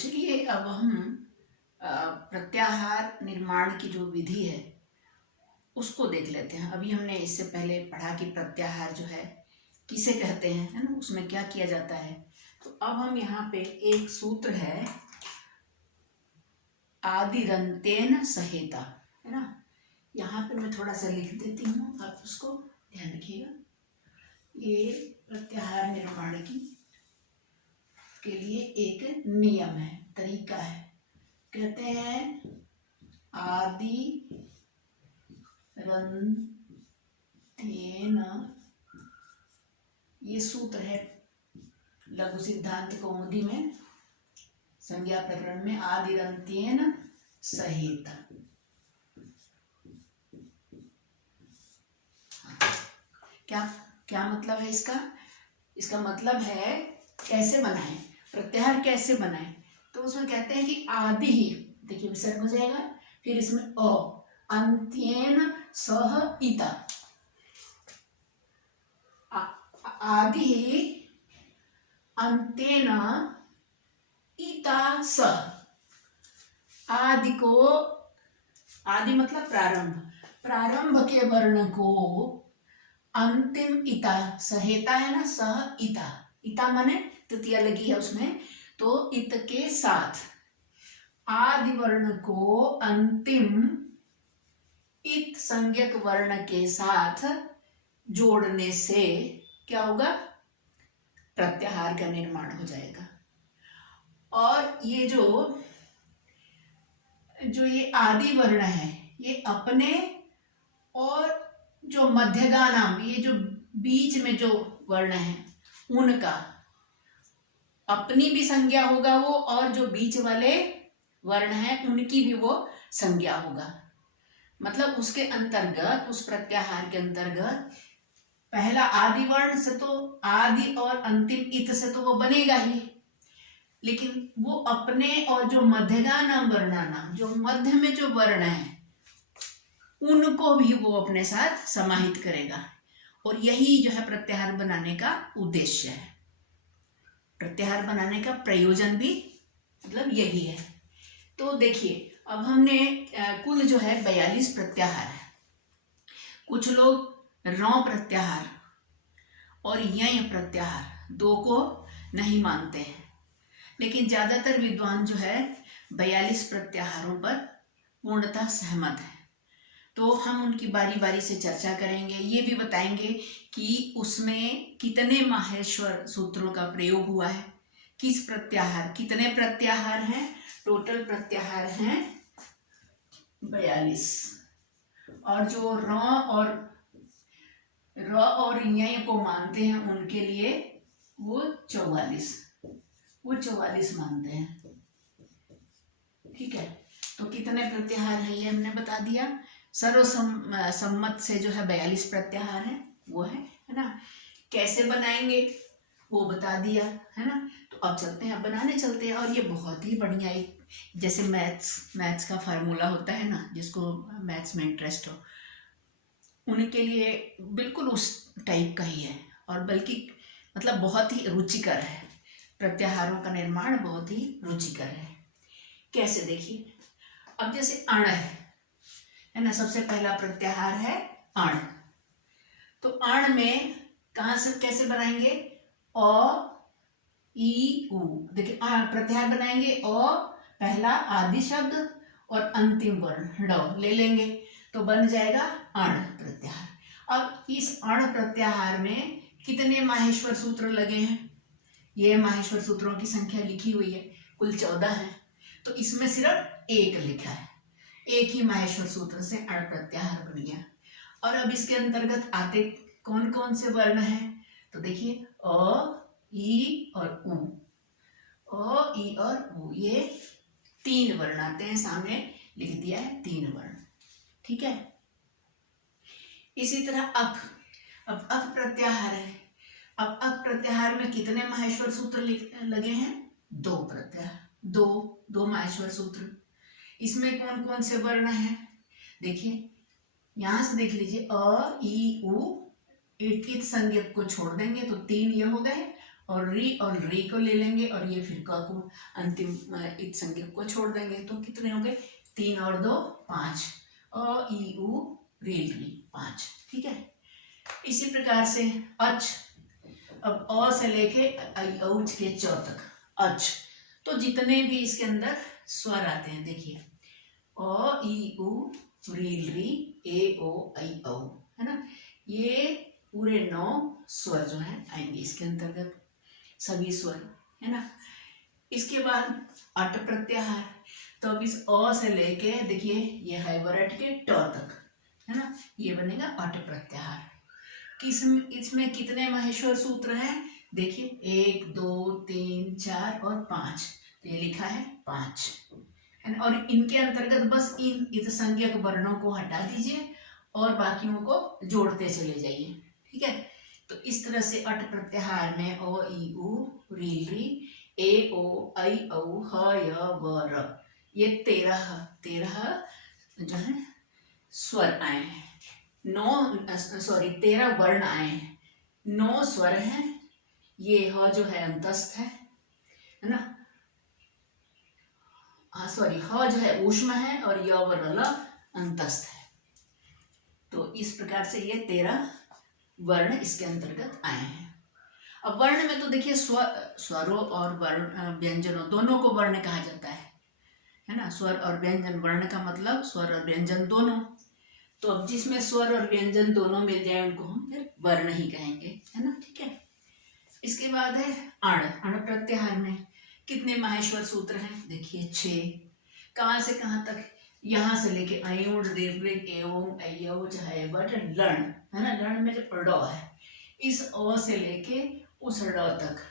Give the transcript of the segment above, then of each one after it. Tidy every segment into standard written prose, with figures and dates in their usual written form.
चलिए अब हम प्रत्याहार निर्माण की जो विधि है उसको देख लेते हैं। अभी हमने इससे पहले पढ़ा कि प्रत्याहार जो है किसे कहते हैं, है ना, उसमें क्या किया जाता है। तो अब हम यहाँ पे एक सूत्र है आदिरंतेन सहेता, है ना। यहाँ पे मैं थोड़ा सा लिख देती हूँ, आप उसको ध्यान रखिएगा। ये प्रत्याहार निर्माण की के लिए एक नियम है, तरीका है। कहते हैं आदि रंतेन, ये सूत्र है लघु सिद्धांत कौमुदी में संज्ञा प्रकरण में, आदिरंतेन सहेता। क्या क्या मतलब है इसका? इसका मतलब है कैसे बनाएं, प्रत्याहार कैसे बनाएं। तो उसमें कहते हैं कि आदि ही, देखिए विसर्ग हो जाएगा, फिर इसमें अ, अंत्येन सह इता, आदि ही अंत्येन इता सह। आदि को, आदि मतलब प्रारंभ, प्रारंभ के वर्ण को अंतिम इता, सहेता है ना, सह इता, इता माने तृतीया लगी है उसमें, तो इत के साथ आदि वर्ण को अंतिम इत संज्ञक वर्ण के साथ जोड़ने से क्या होगा? प्रत्याहार का निर्माण हो जाएगा। और ये जो ये आदि वर्ण है, ये अपने और जो मध्यगा नाम, ये जो बीच में जो वर्ण है उनका अपनी भी संज्ञा होगा वो, और जो बीच वाले वर्ण हैं उनकी भी वो संज्ञा होगा। मतलब उसके अंतर्गत, उस प्रत्याहार के अंतर्गत पहला आदि वर्ण से तो, आदि और अंतिम इत से तो वो बनेगा ही, लेकिन वो अपने और जो मध्यगा नाम वर्णाना, जो मध्य में जो वर्ण है उनको भी वो अपने साथ समाहित करेगा। और यही जो है प्रत्याहार बनाने का उद्देश्य है, प्रत्याहार बनाने का प्रयोजन भी मतलब यही है। तो देखिए अब हमने कुल जो है 42 प्रत्याहार है। कुछ लोग रौ प्रत्याहार और यय प्रत्याहार दो को नहीं मानते हैं, लेकिन ज्यादातर विद्वान जो है 42 प्रत्याहारों पर पूर्णतः सहमत है। तो हम उनकी बारी बारी से चर्चा करेंगे, ये भी बताएंगे कि उसमें कितने माहेश्वर सूत्रों का प्रयोग हुआ है, किस प्रत्याहार, कितने प्रत्याहार हैं, टोटल प्रत्याहार हैं 42। और जो र और य को मानते हैं उनके लिए वो 44 मानते हैं। ठीक है, तो कितने प्रत्याहार है ये हमने बता दिया। सर्वसम्मत से जो है 42 प्रत्याहार है वो है ना। कैसे बनाएंगे वो बता दिया, है ना। तो अब चलते हैं, अब बनाने चलते हैं। और ये बहुत ही बढ़िया, एक जैसे मैथ्स का फार्मूला होता है ना, जिसको मैथ्स में इंटरेस्ट हो उनके लिए बिल्कुल उस टाइप का ही है, और बल्कि मतलब बहुत ही रुचिकर है। प्रत्याहारों का निर्माण बहुत ही रुचिकर है। कैसे, देखिए अब जैसे अण है ना, सबसे पहला प्रत्याहार है अण। तो अण में कहां से कैसे बनाएंगे? अ ई उ, देखिए प्रत्याहार बनाएंगे, अ पहला आदि शब्द और अंतिम वर्ण ड ले लेंगे तो बन जाएगा अण प्रत्याहार। अब इस अण प्रत्याहार में कितने माहेश्वर सूत्र लगे हैं? ये माहेश्वर सूत्रों की संख्या लिखी हुई है, कुल 14 है। तो इसमें सिर्फ एक लिखा है, एक ही माहेश्वर सूत्र से अण प्रत्याहार बन गया। और अब इसके अंतर्गत आते कौन कौन से वर्ण हैं? तो देखिए अ, ई और उ, अ, ई और उ, ये 3 वर्ण आते हैं। सामने लिख दिया है 3 वर्ण, ठीक है। इसी तरह अक, अब अक प्रत्याहार है। अब अक प्रत्याहार में कितने माहेश्वर सूत्र लगे हैं? 2 प्रत्याहार, दो माहेश्वर सूत्र। इसमें कौन कौन से वर्ण हैं? देखिए यहां से देख लीजिए, अ ई उ, इत संज्ञक को छोड़ देंगे तो 3 ये हो गए, और री को ले लेंगे और ये फिर क को अंतिम इत संज्ञक को छोड़ देंगे, तो कितने हो गए 3 और 2 5, अ ई उ रील री 5। ठीक है, इसी प्रकार से अच, अब अ से लेके आई औ के च तक अच, तो जितने भी इसके अंदर स्वर आते हैं देखिए अ ई उ रील री ए ओ आई औ, है ना, ये पूरे 9 स्वर जो है आएंगे इसके अंतर्गत, सभी स्वर, है ना। इसके बाद अट प्रत्याहार, तो अब इस अ से लेके देखिए ये है वरट के ट तक, है ना, ये बनेगा अट प्रत्याहार। इसमें कितने महेश्वर सूत्र हैं देखिए 1 2 3 4 और 5, तो ये लिखा है 5, है ना। और इनके अंतर्गत बस इन संज्ञक वर्णों को हटा दीजिए और बाकियों को जोड़ते चले जाइए। ठीक है, तो इस तरह से अट प्रत्याहार में ओ ई उ रील री ए ओ आई औ ह य व र, ये 13 जो है स्वर आए हैं, 13 वर्ण आए हैं, 9 स्वर हैं, ये ह जो है अंतस्थ है ना, ह जो है ऊष्म है और य व र अंतस्थ है। तो इस प्रकार से ये 13 वर्ण इसके अंतर्गत आए हैं। अब वर्ण में तो देखिए स्वरों और वर्ण व्यंजनों दोनों को वर्ण कहा जाता है ना, स्वर और व्यंजन, वर्ण का मतलब स्वर और व्यंजन दोनों, तो अब जिसमें स्वर और व्यंजन दोनों मिल जाए उनको हम फिर वर्ण ही कहेंगे, है ना। ठीक है, इसके बाद है अण प्रत्याहार में कितने माहेश्वर सूत्र हैं देखिए 6, कहाँ से कहाँ तक, यहाँ से लेके अयुण ऋ एवं अयौ चाहे बट लण, है ना, लण में जो ड है इस अ से लेके उस ड तक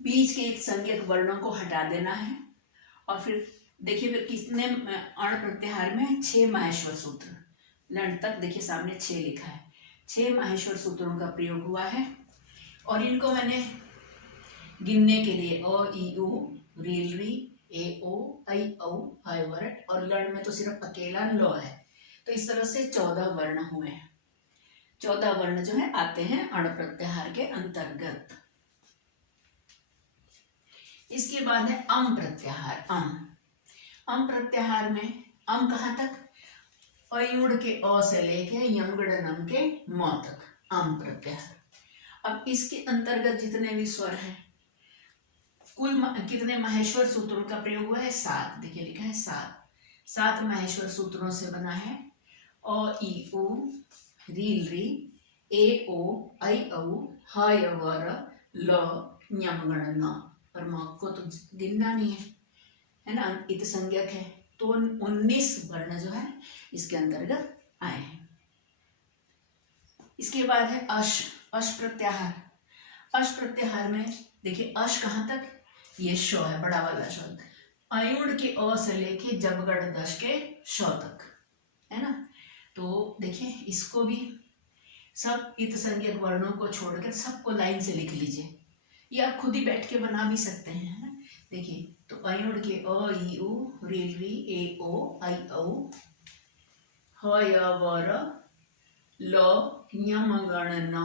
बीच के एक संज्ञक वर्णों को हटा देना है। और फिर देखिए फिर कितने अण प्रत्याहार में 6 माहेश्वर सूत्र, लण तक देखिए सामने 6 लिखा है, 6 माहेश्वर सूत्रों का प्रयोग हुआ है। और इनको मैंने गिनने के लिए अ ई उ रील री ए ओ आई औ है वरट, और लण में तो सिर्फ अकेला ल है, तो इस तरह से 14 वर्ण हुए हैं, 14 वर्ण जो है आते हैं अण प्रत्याहार के अंतर्गत। इसके बाद है अम प्रत्याहार। अम प्रत्याहार में अम कहाँ तक, अयुण के अ से लेके यमगणनम के म तक अम प्रत्याहार। अब इसके अंतर्गत जितने भी स्वर हैं कुल कितने माहेश्वर सूत्रों का प्रयोग हुआ है 7, देखिए लिखा है 7 माहेश्वर सूत्रों से बना है। अ ई उ रील री ए ओ आई औ ह य व र ल ञम गण न, और म को तो गिनना नहीं है ना, इत संज्ञक है, तो 19 वर्ण जो है इसके अंतर्गत आए हैं। इसके बाद है अश प्रत्याहार। अश प्रत्याहार में देखिए अश कहाँ तक, ये श है बड़ा वाला शब्द, अयुण के अ से लेके जबगढ़ दश के श तक, है ना। तो देखिए इसको भी सब इत संज्ञक वर्णों को छोड़कर सबको लाइन से लिख लीजिए, ये आप खुद ही बैठ के बना भी सकते हैं, है ना। देखिए तो अयुण के अ ई उ रील री ए ओ आई औ ह य व र ल यम गण न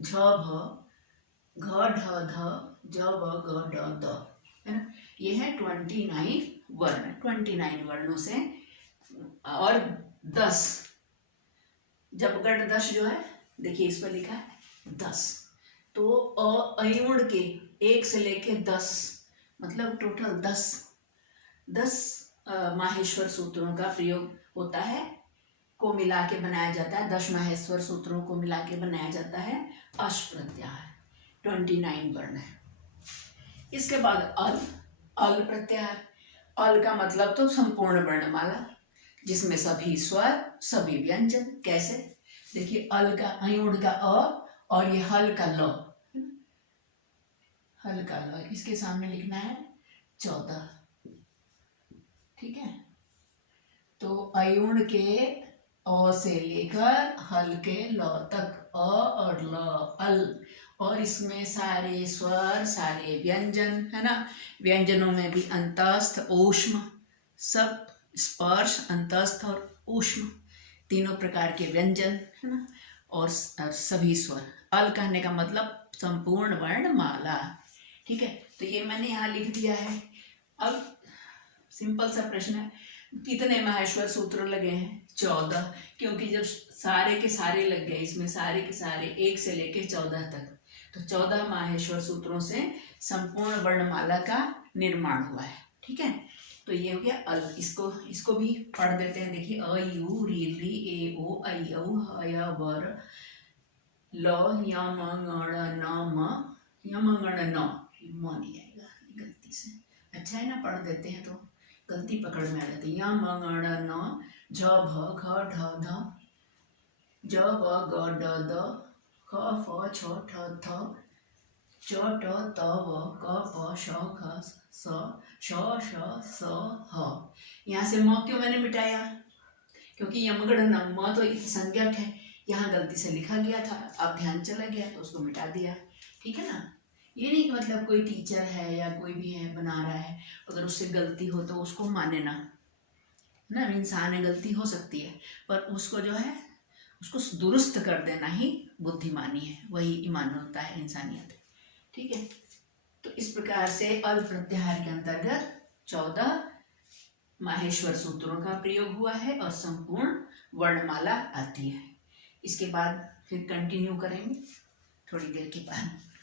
झ भ घ ढ ध ज ब ग ड द, है ना। ये है 29 वर्ण, 29 वर्णों से, और 10 जबगढ़ 10 जो है देखिए इस पर लिखा है 10, तो अयुण के 1 से लेके 10 मतलब टोटल 10 माहेश्वर सूत्रों का प्रयोग होता है, को मिला के बनाया जाता है, 10 माहेश्वर सूत्रों को मिला के बनाया जाता है अश प्रत्याहार, 29 वर्ण है। इसके बाद अल प्रत्याहार। अल का मतलब तो संपूर्ण वर्णमाला जिसमें सभी स्वर सभी व्यंजन, कैसे देखिए अल का अयुण का अ और ये हल का ल, हल का ल इसके सामने लिखना है 14, ठीक है। तो अयुण के अ से लेकर हल के ल तक अ और ल अल, और इसमें सारे स्वर सारे व्यंजन, है ना। व्यंजनों में भी अंतस्थ ऊष्म, सब स्पर्श अंतस्थ और ऊष्म तीनों प्रकार के व्यंजन, है ना। और सभी स्वर। अल कहने का मतलब संपूर्ण वर्णमाला। ठीक है, तो ये मैंने यहाँ लिख दिया है। अब सिंपल सा प्रश्न है, कितने माहेश्वर सूत्र लगे हैं? 14, क्योंकि जब सारे के सारे लग गए इसमें, सारे के सारे 1 से लेके 14 तक, तो 14 माहेश्वर सूत्रों से संपूर्ण वर्णमाला का निर्माण हुआ है। ठीक है, तो ये हो गया अल। इसको भी पढ़ देते हैं। देखिए, अ यू री री ए ओ ऐ औ ह य वर ल य म ङ न म य म ङ न, म नहीं आएगा गलती से। अच्छा है ना, पढ़ देते हैं तो गलती पकड़ में आ जाती है। य म ङ न झ भ घ ढ ध ज व ग ड द ख फ छ ठ थ च ट त व क प श ख स श श स ह। यहाँ से म क्यों मैंने मिटाया? क्योंकि यमगढ़ न म तो एक संज्ञक है, यहाँ गलती से लिखा गया था, अब ध्यान चला गया तो उसको मिटा दिया। ठीक है ना, ये नहीं कि मतलब कोई टीचर है या कोई भी है बना रहा है, अगर उससे गलती हो तो उसको माने ना, ना इंसान है, गलती हो सकती है, पर उसको जो है उसको दुरुस्त कर देना ही बुद्धिमानी है, वही ईमान होता है, इंसानियत है। ठीक है, तो इस प्रकार से अल प्रत्याहार के अंतर्गत 14 माहेश्वर सूत्रों का प्रयोग हुआ है और संपूर्ण वर्णमाला आती है। इसके बाद फिर कंटिन्यू करेंगे थोड़ी देर के बाद।